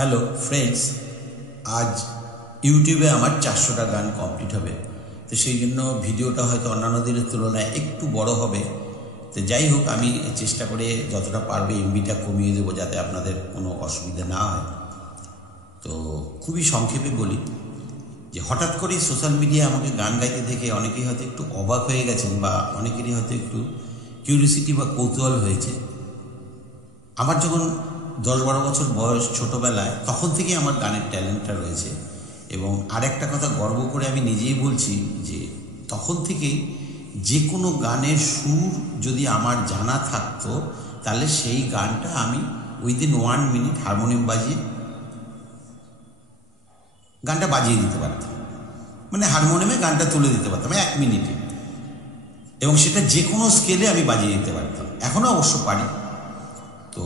Hello friends, আজ ইউটিউবে আমার 400টা গান কমপ্লিট হবে। তো সেই জন্য ভিডিওটা হয়তো অন্যান্য দিনের তুলনায় একটু বড় হবে। তো যাই হোক, আমি চেষ্টা করে যতটা পারবে এমবিটা কমিয়ে দেবো যাতে আপনাদের কোনো অসুবিধা না হয়। তো খুবই সংক্ষেপে বলি যে হঠাৎ করেই সোশ্যাল মিডিয়ায় আমাকে গান গাইতে দেখে অনেকেই হয়তো একটু অবাক হয়ে গেছেন বা অনেকেরই হয়তো একটু কিউরিওসিটি বা কৌতূহল হয়েছে। আমার যখন 10-12 বছর বয়স, ছোটোবেলায়, তখন থেকেই আমার গানের ট্যালেন্টটা রয়েছে। এবং আরেকটা কথা গর্ব করে আমি নিজেই বলছি যে তখন থেকেই যে কোনো গানের সুর যদি আমার জানা থাকতো তাহলে সেই গানটা আমি উইদিন 1 মিনিট হারমোনিয়াম বাজিয়ে গানটা বাজিয়ে দিতে পারতাম। মানে হারমোনিয়ামে গানটা তুলে দিতে পারতাম 1 মিনিটে, এবং সেটা যে কোনো স্কেলে আমি বাজিয়ে দিতে পারতাম। এখনও অবশ্য পারি। তো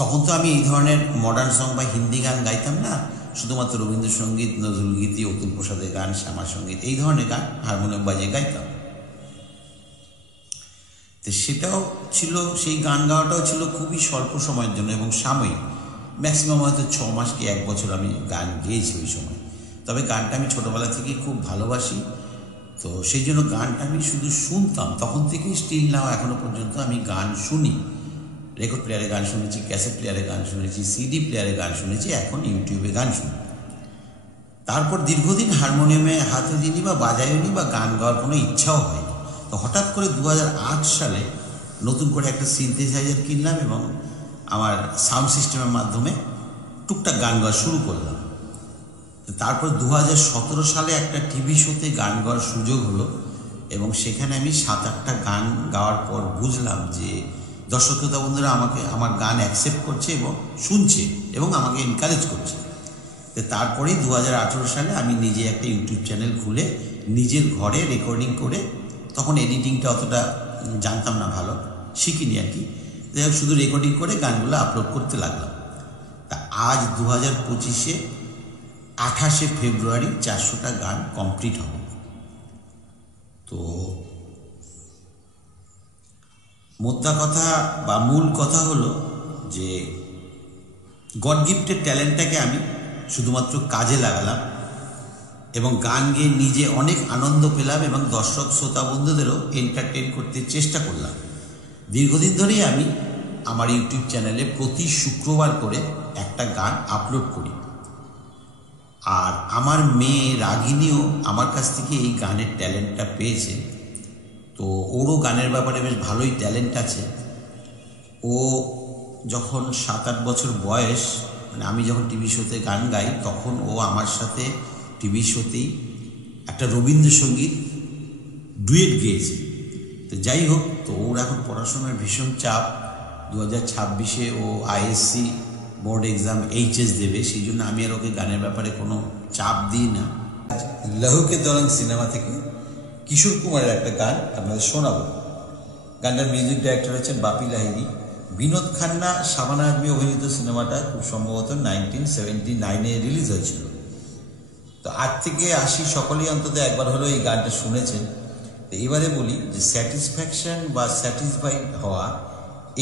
তখন তো আমি এই ধরনের মডার্ন সং বা হিন্দি গান গাইতাম না, শুধুমাত্র রবীন্দ্রসঙ্গীত, নজরুলগীতি, অতুল প্রসাদের গান, শ্যামা সঙ্গীত, এই ধরনের গান হারমোনিয়াম বাজিয়ে গাইতাম। তো সেটাও ছিল, সেই গান গাওয়াটাও ছিল খুবই স্বল্প সময়ের জন্য এবং সাময়িক। ম্যাক্সিমাম হয়তো 6 মাস কি 1 বছর আমি গান গেয়েছি ওই সময়। তবে গানটা আমি ছোটোবেলা থেকেই খুব ভালোবাসি। তো সেই জন্য গানটা আমি শুধু শুনতাম, তখন থেকেই স্টিল নাও এখনও পর্যন্ত আমি গান শুনি। রেকর্ড প্লেয়ারে গান শুনেছি, ক্যাসেট প্লেয়ারে গান শুনেছি, সিডি প্লেয়ারে গান শুনেছি, এখন ইউটিউবে গান শুনি। তারপর দীর্ঘদিন হারমোনিয়ামে হাতে দিইনি বা বাজাইনি বা গান গাওয়ার কোনো ইচ্ছাও হয়নি। তো হঠাৎ করে 2008 সালে নতুন করে একটা সিনথেসাইজার কিনলাম এবং আমার সাউন্ড সিস্টেমের মাধ্যমে টুকটাক গান গাওয়া শুরু করলাম। তারপর 2017 সালে একটা টিভি শোতে গান গাওয়ার সুযোগ হলো এবং সেখানে আমি 7-8টা গান গাওয়ার পর বুঝলাম যে দর্শক শ্রোতা বন্ধুরা আমাকে, আমার গান অ্যাকসেপ্ট করছে এবং শুনছে এবং আমাকে এনকারেজ করছে। তো তারপরেই 2018 সালে আমি নিজে একটা ইউটিউব চ্যানেল খুলে নিজের ঘরে রেকর্ডিং করে, তখন এডিটিংটা অতটা জানতাম না, ভালো শিখিনি আর কি, যাই হোক শুধু রেকর্ডিং করে গানগুলো আপলোড করতে লাগলাম। তা আজ 2025-এ 28শে ফেব্রুয়ারি 400টা গান কমপ্লিট হবে। তো মোদ্দা কথা বা মূল কথা হলো যে গড গিফটেড ট্যালেন্টটাকে আমি শুধুমাত্র কাজে লাগালাম এবং গান গেয়ে নিজে অনেক আনন্দ পেলাম এবং দর্শক শ্রোতা বন্ধুদেরও এন্টারটেন করতে চেষ্টা করলাম। দীর্ঘদিন ধরেই আমি আমার ইউটিউব চ্যানেলে প্রতি শুক্রবার করে একটা গান আপলোড করি। আর আমার মেয়ে রাগিনীও আমার কাছ থেকে এই গানের ট্যালেন্টটা পেয়েছে। তো ওরও গানের ব্যাপারে বেশ ভালোই ট্যালেন্ট আছে। ও যখন 7-8 বছর বয়স, মানে আমি যখন টিভি শোতে গান গাই তখন ও আমার সাথে টিভি শোতেই একটা রবীন্দ্রসঙ্গীত ডুয়েট গেয়েছে। তো যাই হোক, তো ওর এখন পড়াশোনার ভীষণ চাপ। 2026-এ ও আইএসসি বোর্ড এক্সাম এইচএস দেবে, সেই জন্য আমি আর ওকে গানের ব্যাপারে কোনো চাপ দিই না। লহুকে দলং সিনেমা থেকে কিশোর কুমারের একটা গান আপনাদের শোনাবো। গানটার মিউজিক ডাইরেক্টর হচ্ছেন বাপি লাহিড়ী। বিনোদ খান্না, শাবানা আজমি অভিনীত সিনেমাটা খুব সম্ভবত 1979-এ রিলিজ হয়েছিল। তো আজ থেকে 80 সকলেই অন্তত একবার হলেও এই গানটা শুনেছেন। তো এবারে বলি যে স্যাটিসফ্যাকশন বা স্যাটিসফাইড হওয়া,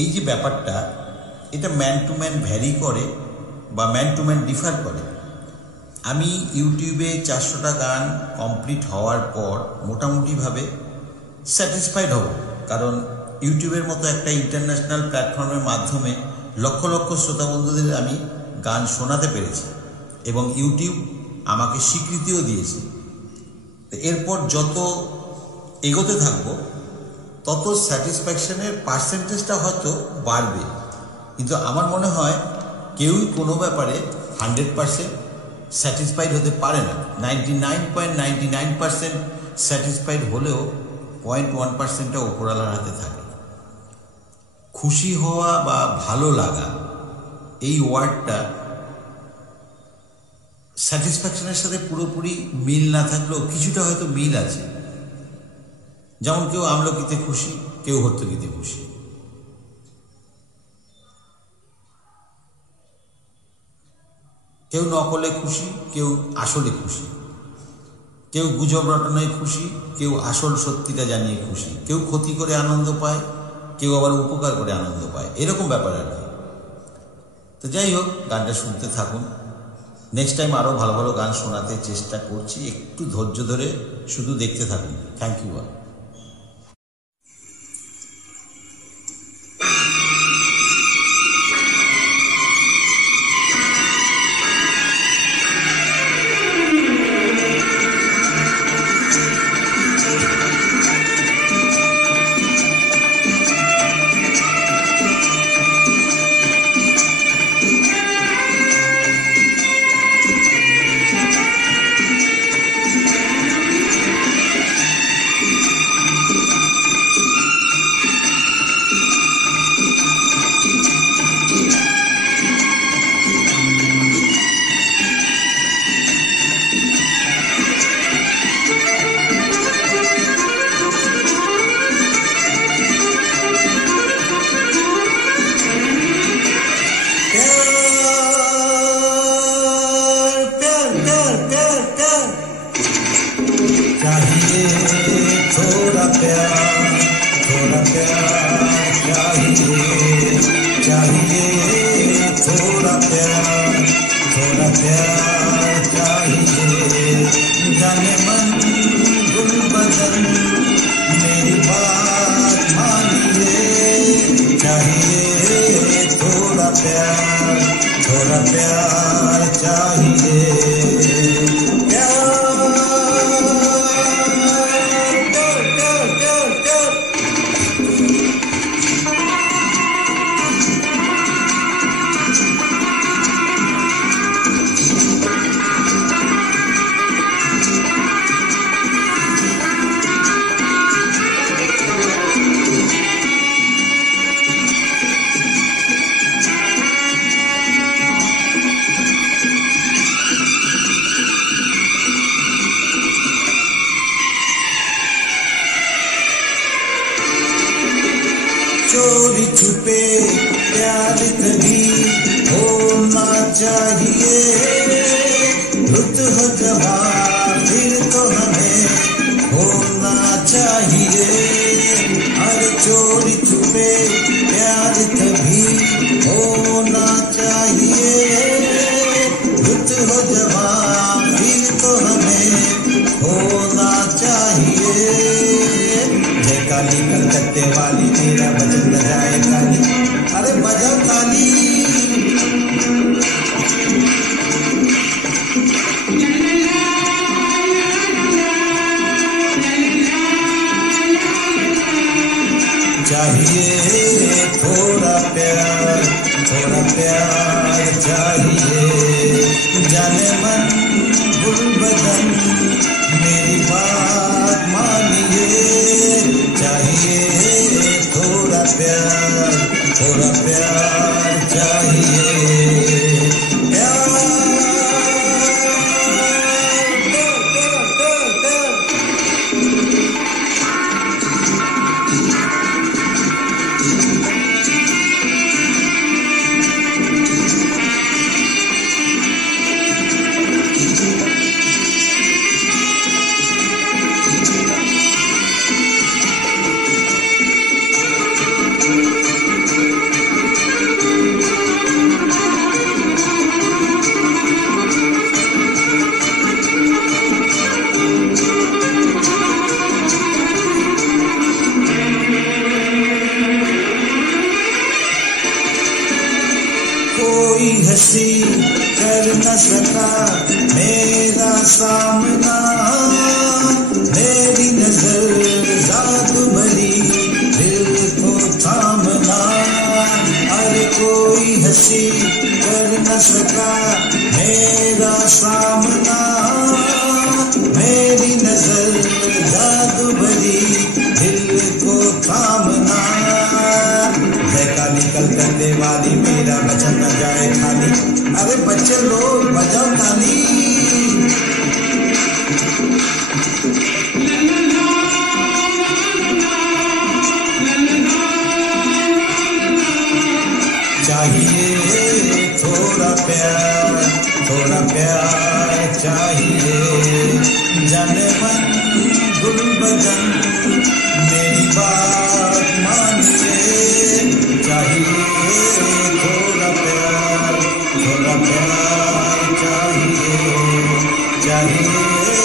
এই যে ব্যাপারটা, এটা ম্যান টু ম্যান ভ্যারি করে বা ম্যান টু ম্যান ডিফার করে। আমি ইউটিউবে 400টা গান কমপ্লিট হওয়ার পর মোটামুটিভাবে স্যাটিসফাইড হব, কারণ ইউটিউবের মতো একটা ইন্টারন্যাশনাল প্ল্যাটফর্মের মাধ্যমে লক্ষ লক্ষ শ্রোতা বন্ধুদের আমি গান শোনাতে পেরেছি এবং ইউটিউব আমাকে স্বীকৃতিও দিয়েছে। তো এরপর যত এগোতে থাকবো তত স্যাটিসফ্যাকশনের পার্সেন্টেজটা হয়তো বাড়বে, কিন্তু আমার মনে হয় কেউই কোনো ব্যাপারে 100% স্যাটিসফাইড হতে পারে না। 99.99% স্যাটিসফাইড হলেও 0.1%টা ওপরওয়ালার হাতে থাকে। খুশি হওয়া বা ভালো লাগা, এই ওয়ার্ডটা স্যাটিসফ্যাকশনের সাথে পুরোপুরি মিল না থাকলেও কিছুটা হয়তো মিল আছে। যেমন কেউ আমলকিতে খুশি, কেউ হর্তকিতে খুশি। কেউ নকলে খুশি, কেউ আসলে খুশি। কেউ গুজব রটনায় খুশি, কেউ আসল সত্যিটা জানিয়ে খুশি। কেউ ক্ষতি করে আনন্দ পায়, কেউ আবার উপকার করে আনন্দ পায়, এরকম ব্যাপার আর কি। তো যাই হোক, গানটা শুনতে থাকুন। নেক্সট টাইম আরও ভালো ভালো গান শোনাতে চেষ্টা করছি, একটু ধৈর্য ধরে শুধু দেখতে থাকুন। Thank you all. जाने मन गुल बदन मेरी बात मानिए, चाहिए थोड़ा प्यार चाहिए। चोरी छुपे प्यार कभी होना चाहिए, रुत हो जवान फिर तो हमें होना चाहिए। हर चोरी छुपे प्यार कभी होना चाहिए, रुत हो जवान फिर तो हमें होना चाहिए। जय काली कलकत्ते वाली मेरा भजन बजाए काली, अरे बजाओ ताली। चाहिए थोड़ा प्यार चाहिए, जाने मन गुल बदन मेरी बात मानिए, चाहिए थोड़ा प्यार चाहिए। कोई हंसी कर न सका मेरा सामना, मेरी नजर जादू भरी दिल को थामना। अरे कोई हंसी कर न सका मेरा सामना, मेरी नजर जादू भरी दिल को थामना। जय काली कलकत्ते वाली मेरा वचन न जाए खाली, अरे बच्चे लोग बजाओ ताली। चाहिए थोड़ा प्यार चाहिए, जाने मन गुल बदन मेरी बात मानिए, चाहिए थोड़ा प्यार জানে